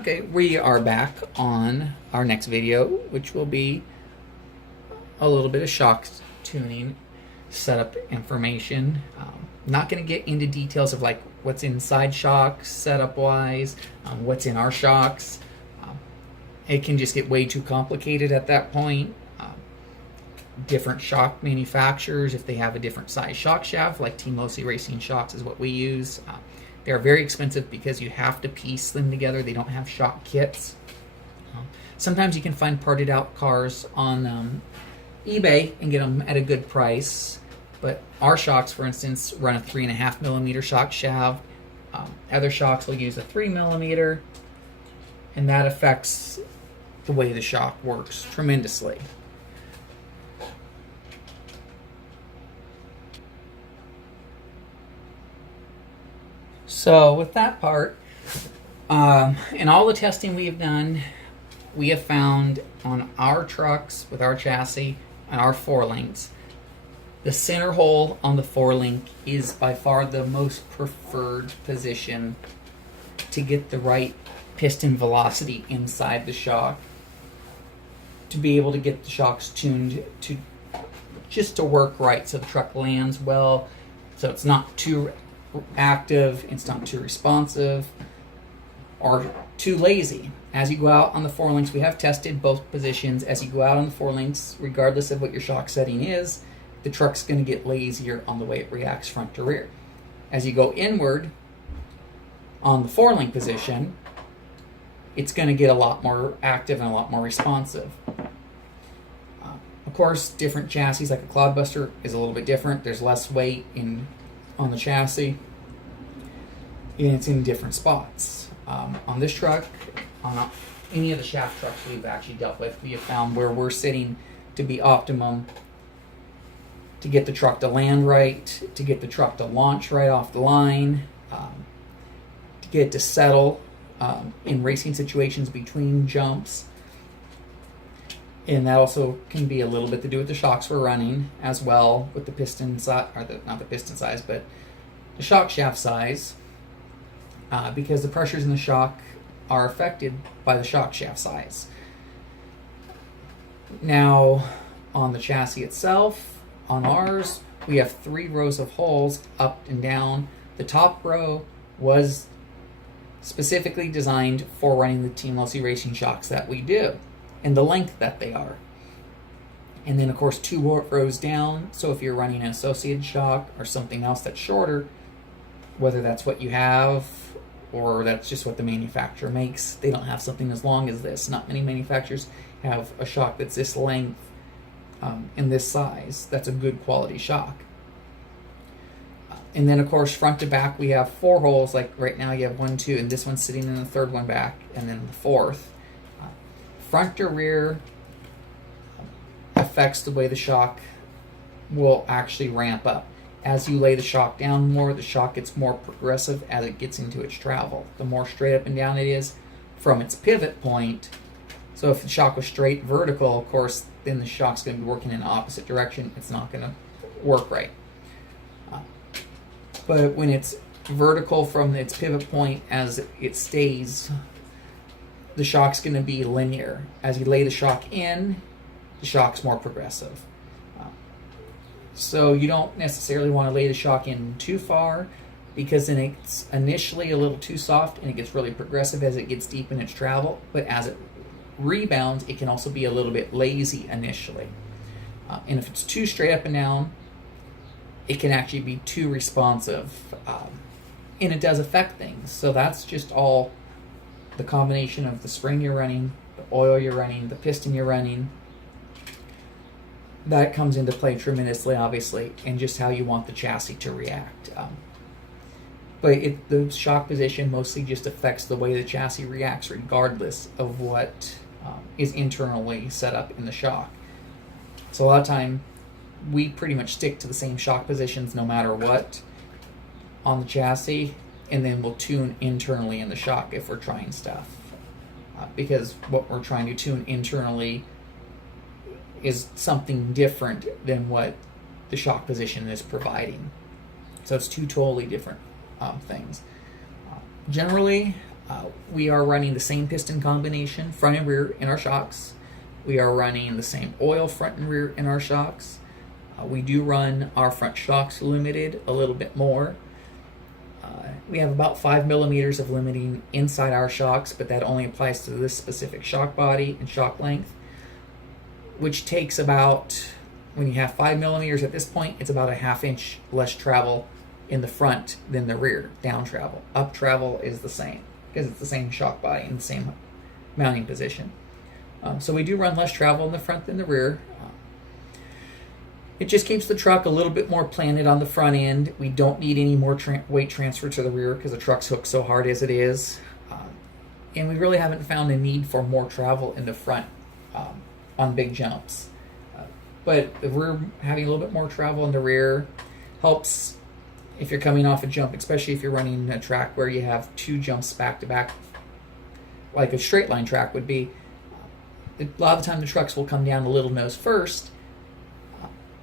Okay, we are back on our next video, which will be a little bit of shock tuning setup information. Not going to get into details of like what's inside shocks setup wise, what's in our shocks. It can just get way too complicated at that point. Different shock manufacturers, if they have a different size shock shaft, like Team Losi Racing Shocks is what we use. They're very expensive because you have to piece them together. They don't have shock kits. Sometimes you can find parted out cars on eBay and get them at a good price. But our shocks, for instance, run a 3.5 millimeter shock shaft. Other shocks will use a 3 millimeter, and that affects the way the shock works tremendously. So with that part, in all the testing we have done, we have found on our trucks with our chassis and our 4-links, the center hole on the 4-link is by far the most preferred position to get the right piston velocity inside the shock, to be able to get the shocks tuned to just to work right so the truck lands well, so it's not too active, it's not too responsive or too lazy. As you go out on the 4-links, we have tested both positions. As you go out on the 4-links, regardless of what your shock setting is, the truck's going to get lazier on the way it reacts front to rear. As you go inward on the 4-link position, it's going to get a lot more active and a lot more responsive. Of course, different chassis, like a Cloudbuster, is a little bit different. There's less weight on the chassis, and it's in different spots. On this truck, on any of the shaft trucks we've actually dealt with, we have found where we're sitting to be optimum to get the truck to land right, to get the truck to launch right off the line, to get it to settle in racing situations between jumps. And that also can be a little bit to do with the shocks we're running as well, with the piston size, or not the piston size, but the shock shaft size, because the pressures in the shock are affected by the shock shaft size. Now, on the chassis itself, on ours, we have 3 rows of holes up and down. The top row was specifically designed for running the Team Losi Racing shocks that we do, and the length that they are. And then, of course, 2 rows down, so if you're running an associated shock or something else that's shorter, whether that's what you have or that's just what the manufacturer makes, they don't have something as long as this. Not many manufacturers have a shock that's this length and this size. That's a good quality shock. And then, of course, front to back, we have 4 holes. Like right now, you have 1, 2, and this one's sitting in the 3rd one back, and then the 4th. Front to rear affects the way the shock will actually ramp up. As you lay the shock down more, the shock gets more progressive as it gets into its travel. The more straight up and down it is from its pivot point. So if the shock was straight vertical, of course, then the shock's going to be working in the opposite direction. It's not going to work right. But when it's vertical from its pivot point as it stays, the shock's going to be linear. As you lay the shock in, the shock's more progressive. So you don't necessarily want to lay the shock in too far, because then it's initially a little too soft and it gets really progressive as it gets deep in its travel. But as it rebounds, it can also be a little bit lazy initially. And if it's too straight up and down, it can actually be too responsive. And it does affect things. So that's just all the combination of the spring you're running, the oil you're running, the piston you're running. That comes into play tremendously, obviously, and just how you want the chassis to react. But the shock position mostly just affects the way the chassis reacts, regardless of what is internally set up in the shock. So a lot of time, we pretty much stick to the same shock positions no matter what on the chassis, and then we'll tune internally in the shock if we're trying stuff. Because what we're trying to tune internally is something different than what the shock position is providing. So it's 2 totally different things. Generally, We are running the same piston combination, front and rear, in our shocks. We are running the same oil, front and rear, in our shocks. We do run our front shocks limited a little bit more. We have about 5 millimeters of limiting inside our shocks, but that only applies to this specific shock body and shock length, which takes about, when you have 5 millimeters at this point, it's about a ½ inch less travel in the front than the rear. Down travel. Up travel is the same, because it's the same shock body and the same mounting position. So we do run less travel in the front than the rear. It just keeps the truck a little bit more planted on the front end. We don't need any more weight transfer to the rear because the truck's hooked so hard as it is. And we really haven't found a need for more travel in the front on big jumps. But if we're having a little bit more travel in the rear, helps if you're coming off a jump, especially if you're running a track where you have 2 jumps back to back, like a straight line track would be. A lot of the time the trucks will come down a little nose first,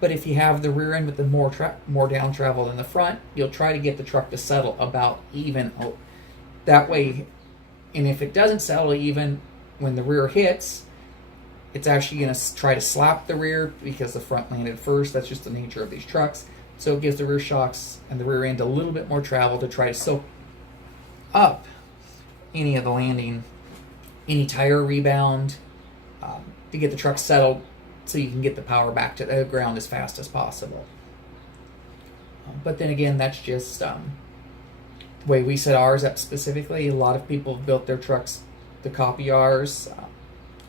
but if you have the rear end with the more down travel than the front, you'll try to get the truck to settle about even that way. And if it doesn't settle even when the rear hits, it's actually going to try to slap the rear because the front landed first. That's just the nature of these trucks. So it gives the rear shocks and the rear end a little bit more travel to try to soak up any of the landing, any tire rebound, to get the truck settled so you can get the power back to the ground as fast as possible. But then again, that's just the way we set ours up specifically. A lot of people have built their trucks to copy ours.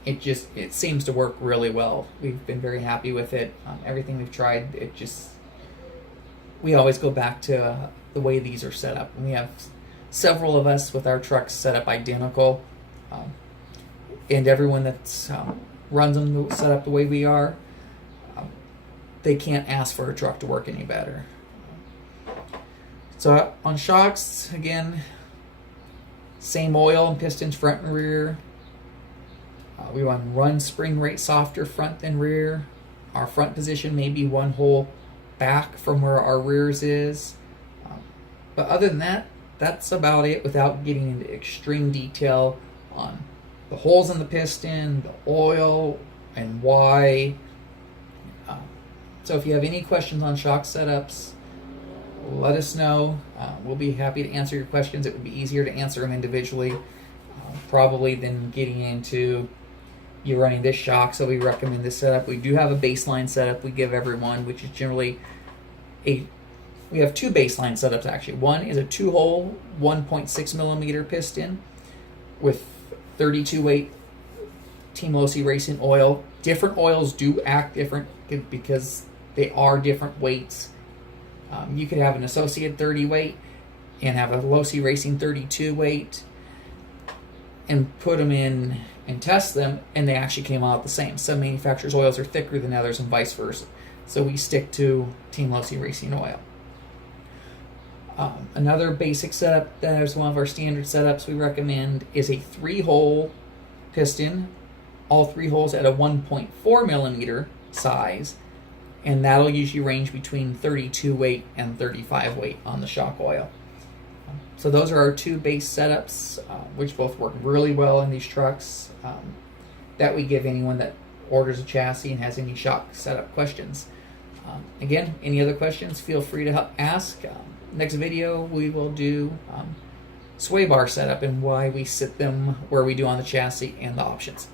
It seems to work really well. We've been very happy with it. Everything we've tried, we always go back to the way these are set up. And we have several of us with our trucks set up identical, and everyone that's runs them set up the way we are, they can't ask for a truck to work any better. So on shocks, again, same oil and pistons front and rear. We run spring rate softer front than rear. Our front position may be 1 hole back from where our rears is. But other than that, that's about it without getting into extreme detail on the holes in the piston, the oil, and why. So if you have any questions on shock setups, let us know. We'll be happy to answer your questions. It would be easier to answer them individually, probably, than getting into you running this shock. So we recommend this setup. We do have a baseline setup we give everyone, which is generally we have 2 baseline setups actually. One is a 2-hole 1.6 millimeter piston with 32 weight Team Losi Racing oil. Different oils do act different because they are different weights. You could have an Associated 30 weight and have a Losi Racing 32 weight and put them in and test them, and they actually came out the same. Some manufacturers' oils are thicker than others and vice versa. So we stick to Team Losi Racing oil. Another basic setup that is one of our standard setups we recommend is a 3-hole piston, all 3 holes at a 1.4 millimeter size, and that'll usually range between 32 weight and 35 weight on the shock oil. So those are our 2 base setups, which both work really well in these trucks, that we give anyone that orders a chassis and has any shock setup questions. Again, any other questions, feel free to ask. Next video, we will do sway bar setup and why we sit them where we do on the chassis and the options.